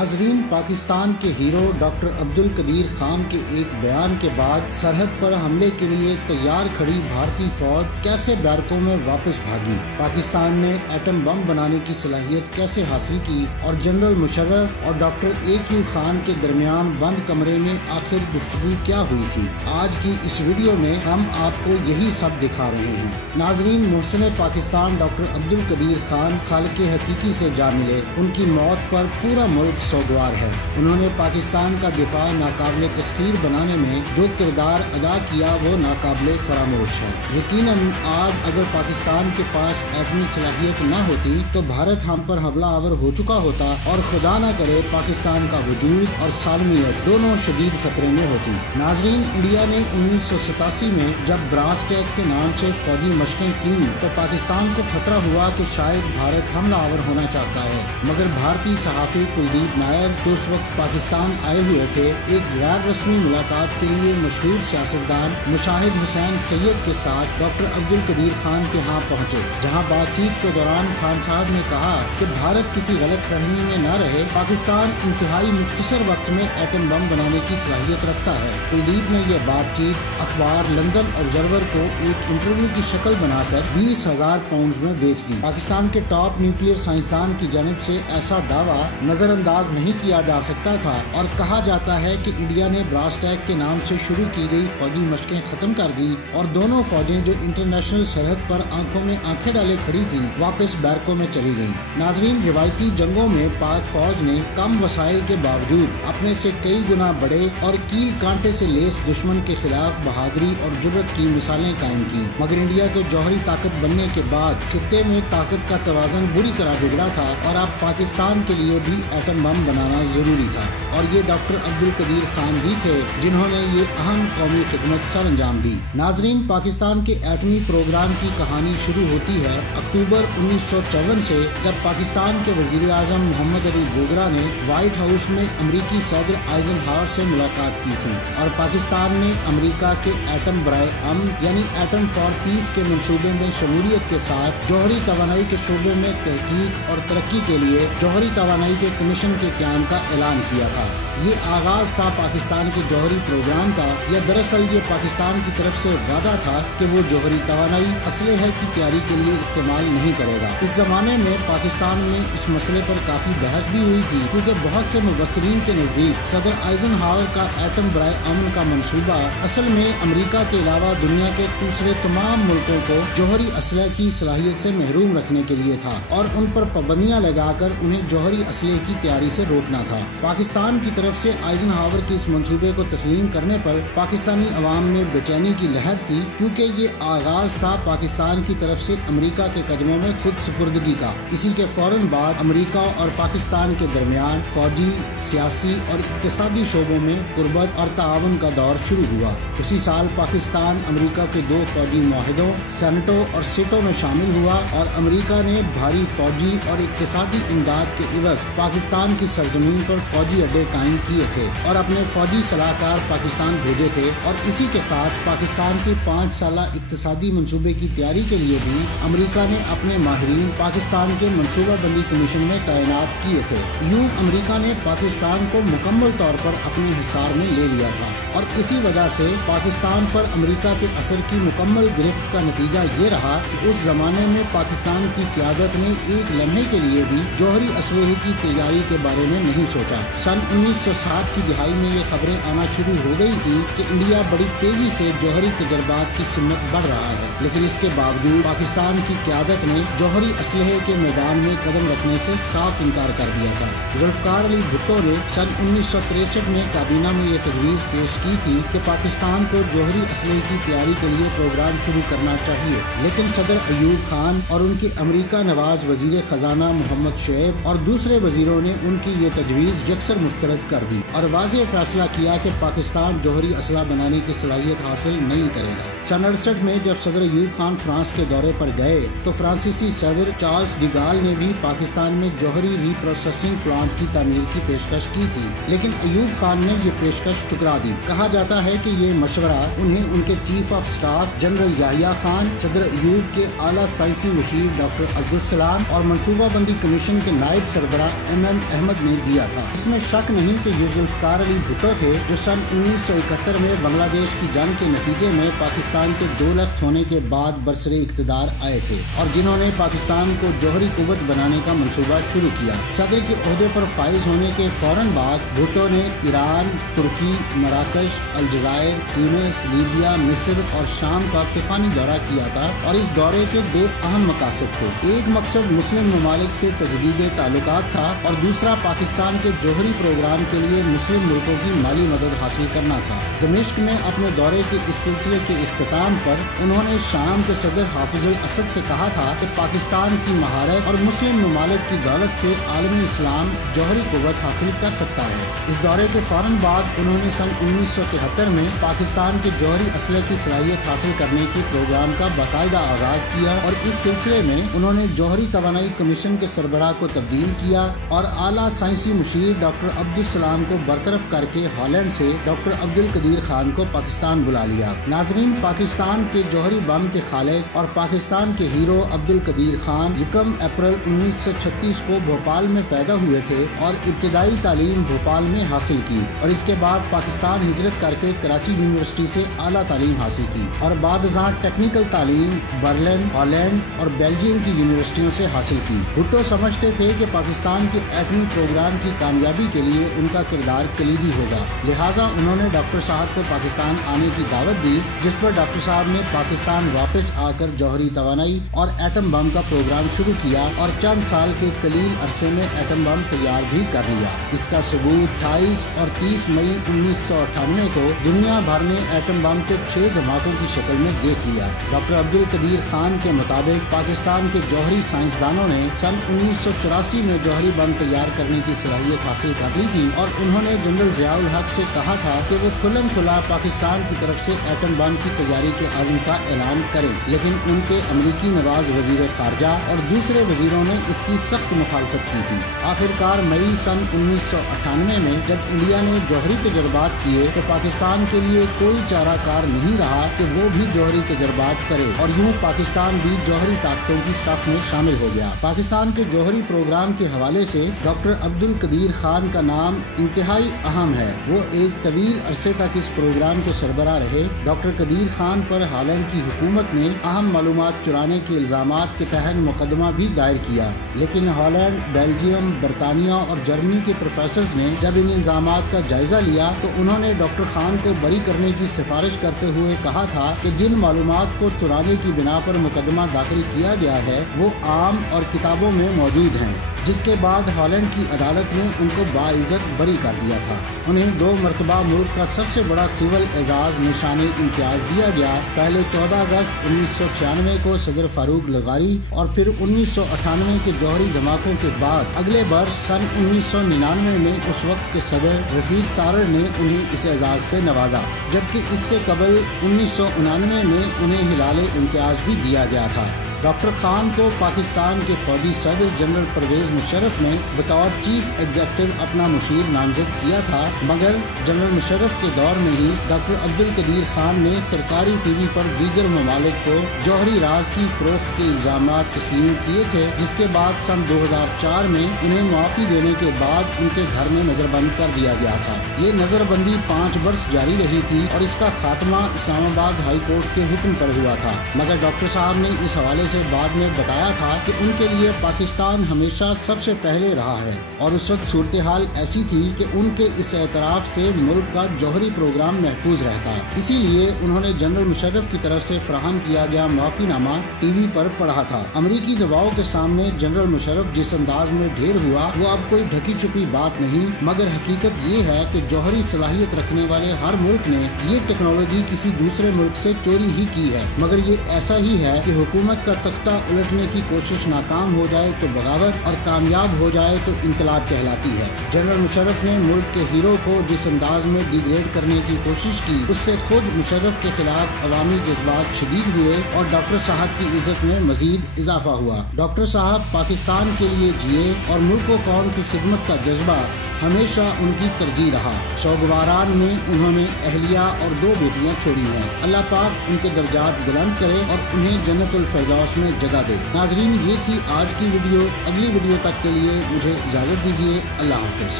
नाजरीन, पाकिस्तान के hero doctor Abdul Qadeer Khan के एक बयान के बाद सरहद पर हमले के लिए तैयार खड़ी भारतीय फौज कैसे बैरकों में वापस भागी, पाकिस्तान ने एटम बम बनाने की सलाहियत कैसे हासिल की और जनरल मुशर्रफ और डॉक्टर AQ खान के दरमियान बंद कमरे में आखिर गुफ्तगू क्या हुई थी। आज की इस वीडियो में हम आपको यही सब दिखा रहे हैं। नाजरीन, मोहसिन पाकिस्तान डॉक्टर अब्दुल कदीर खान खालिक हकीकी से जा मिले। उनकी मौत पर पूरा मुल्क सोगवार है। उन्होंने पाकिस्तान का दिफा नाकाबिले तस्खीर बनाने में जो किरदार अदा किया वो नाकाबिले फरामोश है। यकीनन आज अगर पाकिस्तान के पास एटमी सलाहियत न होती तो भारत हम पर हमलावर हो चुका होता और खुदा न करे पाकिस्तान का वजूद और सालमियत दोनों शदीद खतरे में होती। नाजरीन, इंडिया ने 1987 में जब ब्रास टैग के नाम से फौजी मशकें की तो पाकिस्तान को खतरा हुआ कि शायद भारत हमलावर होना चाहता है, मगर भारतीय सहाफ़ी कुलदीप नायर जो उस वक्त पाकिस्तान आए हुए थे, एक गैर रस्मी मुलाकात के लिए मशहूर सियासतदान मुशाहिद हुसैन सैयद के साथ डॉक्टर अब्दुल कदीर खान के यहाँ पहुँचे, जहाँ बातचीत के दौरान खान साहब ने कहा कि भारत किसी गलत फहमी में न रहे, पाकिस्तान इंतहाई मुख्तसर वक्त में एटम बम बनाने की सलाहियत रखता है। कुलदीप ने यह बातचीत अखबार लंदन ऑब्जर्वर को एक इंटरव्यू की शक्ल बनाकर 20,000 पाउंड में बेच दी। पाकिस्तान के टॉप न्यूक्लियर साइंसदान की जानिब से ऐसा दावा नजरअंदाज नहीं किया जा सकता था और कहा जाता है कि इंडिया ने ब्रास टैग के नाम से शुरू की गई फौजी मशकें खत्म कर दी और दोनों फौजें जो इंटरनेशनल सरहद पर आंखों में आंखें डाले खड़ी थी वापस बैरकों में चली गईं। नाजरीन, रिवायती जंगों में पाक फौज ने कम वसाइल के बावजूद अपने से कई गुना बड़े और कील कांटे से लेस दुश्मन के खिलाफ बहादुरी और जुर्रत की मिसालें कायम की, मगर इंडिया के जौहरी ताकत बनने के बाद खित्ते में ताकत का तवाज़ुन बुरी तरह बिगड़ा था और अब पाकिस्तान के लिए भी एटम बम बनाना जरूरी था और ये डॉक्टर अब्दुल कदीर खान ही थे जिन्होंने ये अहम कौमी खिदमत सर अंजाम दी। नाजरीन, पाकिस्तान के एटमी प्रोग्राम की कहानी शुरू होती है अक्टूबर 1954 से, जब पाकिस्तान के वजीर आजम मोहम्मद अली गोगरा ने व्हाइट हाउस में अमरीकी सदर आइजनहावर से मुलाकात की थी और पाकिस्तान ने अमरीका के एटम बराए अमन यानी एटम फॉर पीस के मंसूबे में शमूलियत के साथ जौहरी तवानाई के शोबे में तहकीक और तरक्की के लिए जौहरी तवानाई के कमीशन के क़याम का ऐलान किया था। ये आगाज था पाकिस्तान के जौहरी प्रोग्राम का, या दरअसल ये पाकिस्तान की तरफ से वादा था कि वो जौहरी तवानाई असलहे की तैयारी के लिए इस्तेमाल नहीं करेगा। इस जमाने में पाकिस्तान में इस मसले पर काफी बहस भी हुई थी, क्योंकि बहुत से मुबस्सिरीन के नजदीक सदर आइजनहावर का एटम बराए अमन का मंसूबा असल में अमरीका के अलावा दुनिया के दूसरे तमाम मुल्कों को जौहरी असलहे की सलाहियत से महरूम रखने के लिए था और उन पर पाबंदियां लगाकर उन्हें जौहरी असलहे की तैयारी से रोकना था। पाकिस्तान की तरफ से आइजनहावर के इस मंसूबे को तस्लीम करने पर पाकिस्तानी अवाम में बेचैनी की लहर थी, क्योंकि ये आगाज था पाकिस्तान की तरफ से अमरीका के कदमों में खुद सुपुर्दगी का। इसी के फौरन बाद अमरीका और पाकिस्तान के दरमियान फौजी, सियासी और इक्तिसादी शोबों में कुर्बत और ताउन का दौर शुरू हुआ। उसी साल पाकिस्तान अमरीका के 2 फौजी मुआहिदों सेनेटो और सिटो में शामिल हुआ और अमरीका ने भारी फौजी और इक्तिसादी इमदाद के इवज पाकिस्तान की सरजमीन पर फौजी अड्डे कायम किए थे और अपने फौजी सलाहकार पाकिस्तान भेजे थे और इसी के साथ पाकिस्तान के 5 साला इक्तिसादी मंसूबे की तैयारी के लिए भी अमरीका ने अपने माहिरीन पाकिस्तान के मंसूबा बंदी कमीशन में तैनात किए थे। यूं अमरीका ने पाकिस्तान को मुकम्मल तौर पर अपने हिसार में ले लिया था और इसी वजह से पाकिस्तान पर अमरीका के असर की मुकम्मल गिरफ्त का नतीजा ये रहा कि उस जमाने में पाकिस्तान की क़यादत ने एक लम्हे के लिए भी जौहरी असलहे की तैयारी के बारे में नहीं सोचा। सन 1960 की दिहाई में ये खबरें आना शुरू हो गई थी कि इंडिया बड़ी तेजी से जौहरी तजर्बात की सिमत बढ़ रहा है, लेकिन इसके बावजूद पाकिस्तान की क़यादत ने जौहरी असलहे के मैदान में कदम रखने से साफ इनकार कर दिया था। जुल्फ़िकार अली भुट्टो ने सन 1963 में काबीना में ये तजवीज़ पेश की थी कि पाकिस्तान को जौहरी असलहे की तैयारी के लिए प्रोग्राम शुरू करना चाहिए, लेकिन सदर अयूब खान और उनके अमरीका नवाज वजीर खजाना मोहम्मद शुएब और दूसरे वजीरों ने उनकी ये तजवीज़ यकसर मुस्तरद कर दी और वाज़ेह फैसला किया कि पाकिस्तान जौहरी असला बनाने की सलाहियत हासिल नहीं करेगा। सन 68 में जब सदर अयूब खान फ्रांस के दौरे पर गए तो फ्रांसीसी सदर चार्ल्स डी गाल ने भी पाकिस्तान में जौहरी रीप्रोसेसिंग प्लांट की तामीर की पेशकश की थी, लेकिन अयूब खान ने ये पेशकश ठुकरा दी। कहा जाता है कि ये मशवरा उन्हें उनके chief of staff general Yahya Khan, सदर अयूब के आला साइंसी मुशीर डॉक्टर अब्दुल सलाम और मनसूबाबंदी कमीशन के नायब सरबरा MM अहमद ने दिया था। इसमें शक नहीं कि ये जुल्फकार अली भुट्टो थे जो सन 1971 में बांग्लादेश की जंग के नतीजे में पाकिस्तान के 2 लख्त होने के बाद बरसरे इख्तिदार आए थे और जिन्होंने पाकिस्तान को जौहरी कुव्वत बनाने का मंसूबा शुरू किया। सदर के ओहदे पर फाइज होने के फौरन बाद भुट्टो ने ईरान, तुर्की, मराकश, अलजायर, ट्यूनिस, लीबिया, मिस्र और शाम का तूफानी दौरा किया था और इस दौरे के 2 अहम मकासद थे। एक मकसद मुस्लिम ममालिक से तजदीद ताल्लुकात था और दूसरा पाकिस्तान के जौहरी प्रोग्राम के लिए मुस्लिम मुल्कों की माली मदद हासिल करना था। दमिश्क में अपने दौरे के इस सिलसिले के इख्तिताम पर उन्होंने शाम के सदर हाफिजुल असद से कहा था कि पाकिस्तान की महारत और मुस्लिम ममालिक की दौलत से आलमी इस्लाम जौहरी कुव्वत हासिल कर सकता है। इस दौरे के फौरन बाद उन्होंने सन 1973 में पाकिस्तान के जौहरी असले की सलाहियत हासिल करने के प्रोग्राम का बाकायदा आगाज किया और इस सिलसिले में उन्होंने जौहरी तवानाई कमीशन के सरबराह को तब्दील किया और आला साइंसी मुशीर डॉक्टर अब्दुल सलाम को बरतरफ करके हॉलैंड से डॉक्टर अब्दुल कदीर खान को पाकिस्तान बुला लिया। नाजरीन, पाकिस्तान के जौहरी बम के खालिक और पाकिस्तान के हीरो अब्दुल कदीर खान 1 अप्रैल 1936 को भोपाल में पैदा हुए थे और इब्तिदाई तालीम भोपाल में हासिल की और इसके बाद पाकिस्तान हिजरत करके कराची यूनिवर्सिटी से आला तालीम हासिल की और बाद टेक्निकल तालीम बर्लिन, हॉलैंड और बेल्जियम की यूनिवर्सिटियों से हासिल की। भुट्टो समझते थे कि पाकिस्तान के एटमी प्रोग्राम की कामयाबी के लिए उनका किरदार कलीदी होगा, लिहाजा उन्होंने डॉक्टर साहब को पाकिस्तान आने की दावत दी, जिस पर डॉक्टर साहब ने पाकिस्तान वापस आकर जौहरी तवानाई और एटम बम का प्रोग्राम शुरू किया और चंद साल के कलील अरसे में एटम बम तैयार भी कर लिया। इसका सबूत 28 और 30 मई 1998 को दुनिया भर ने एटम बम के 6 धमाकों की शक्ल में देख लिया। डॉक्टर अब्दुल कदीर खान के मुताबिक पाकिस्तान के जौहरी साइंसदानों ने सन 1984 में जौहरी बम तैयार करने की सलाहियत हासिल कर ली थी और उन्होंने जनरल ज़ियाउल हक से कहा था कि वो खुल्लम खुला पाकिस्तान की तरफ से एटम बम की तैयारी के आज़म का ऐलान करें, लेकिन उनके अमरीकी नवाज वजीर खारजा और दूसरे वजीरों ने इसकी सख्त मुखालफत की थी। आखिरकार मई सन 1998 में जब इंडिया ने जौहरी तजर्बात किए तो पाकिस्तान के लिए कोई चाराकार नहीं रहा कि वो भी जौहरी तजर्बात करे और यूँ पाकिस्तान भी जौहरी ताकतों की सफ में शामिल हो गया। पाकिस्तान के जौहरी प्रोग्राम के हवाले से डॉक्टर अब्दुल कदीर खान का नाम इंतहाई अहम है। वो एक तवील अरसे तक इस प्रोग्राम के सरबराह रहे। डॉक्टर कदीर खान पर हॉलैंड की हुकूमत ने अहम मालूमात चुराने के इल्जामात के तहत मुकदमा भी दायर किया, लेकिन हॉलैंड, बेल्जियम, बरतानिया और जर्मनी के प्रोफेसर्स ने जब इन इल्जामात का जायजा लिया तो उन्होंने डॉक्टर खान को बरी करने की सिफारिश करते हुए कहा था कि जिन मालूमात को चुराने की बिना पर मुकदमा दाखिल किया गया है वो आम और किताबों में मौजूद हैं, जिसके बाद हॉलैंड की अदालत ने उनको बाइज्जत बरी कर दिया था। उन्हें 2 मरतबा मुल्क का सबसे बड़ा सिविल एजाज निशाने इम्तियाज दिया गया। पहले 14 अगस्त 1996 को सदर फारूक लगारी और फिर 1998 के जौहरी धमाकों के बाद अगले वर्ष सन 1999 में उस वक्त के सदर रफीक तारड़ ने उन्हें इस एजाज से नवाजा, जबकि इससे कबल 1999 में उन्हें हिलाले इम्तियाज भी दिया गया था। डॉक्टर खान को पाकिस्तान के फौजी सदर जनरल परवेज मुशर्रफ ने बतौर चीफ एग्जीक्यूटिव अपना मुशीर नामजद किया था, मगर जनरल मुशर्रफ के दौर में ही डॉक्टर अब्दुल कदीर खान ने सरकारी टीवी पर दीगर ममालिक को जौहरी राज की फरोख्त के इल्जामात तस्लीम किए थे, जिसके बाद सन 2004 में उन्हें मुआफ़ी देने के बाद उनके घर में नजरबंद कर दिया गया था। ये नजरबंदी 5 वर्ष जारी रही थी और इसका खात्मा इस्लामाबाद हाई कोर्ट के हुक्म पर हुआ था, मगर डॉक्टर साहब ने इस हवाले से बाद में बताया था कि उनके लिए पाकिस्तान हमेशा सबसे पहले रहा है और उस वक्त सूरत हाल ऐसी थी कि उनके इस एतराफ से मुल्क का जौहरी प्रोग्राम महफूज रहता। इसीलिए उन्होंने जनरल मुशर्रफ की तरफ से फराहम किया गया माफीनामा टीवी पर पढ़ा था। अमरीकी दबाव के सामने जनरल मुशर्रफ जिस अंदाज में ढेर हुआ वो अब कोई ढकी छुपी बात नहीं, मगर हकीकत ये है कि जौहरी सलाहियत रखने वाले हर मुल्क ने ये टेक्नोलॉजी किसी दूसरे मुल्क से चोरी ही की है, मगर ये ऐसा ही है कि हुकूमत का तख्ता उलटने की कोशिश नाकाम हो जाए तो बगावत और कामयाब हो जाए तो इनकलाब कहलाती है। जनरल मुशर्रफ ने मुल्क के हीरो को जिस अंदाज में डिग्रेड करने की कोशिश की, उससे खुद मुशर्रफ के खिलाफ अवामी जज्बात शदीद हुए और डॉक्टर साहब की इज्जत में मजीद इजाफा हुआ। डॉक्टर साहब पाकिस्तान के लिए जिए और मुल्क व कौम की खिदमत का जज्बा हमेशा उनकी तरजीह रहा। सोगवारान में उन्होंने अहलिया और 2 बेटियां छोड़ी हैं। अल्लाह पाक उनके दर्जात बुलंद करे और उन्हें जन्नतुल फिरदौस में जगह दे। नाजरीन, ये थी आज की वीडियो। अगली वीडियो तक के लिए मुझे इजाज़त दीजिए। अल्लाह हाफिज़।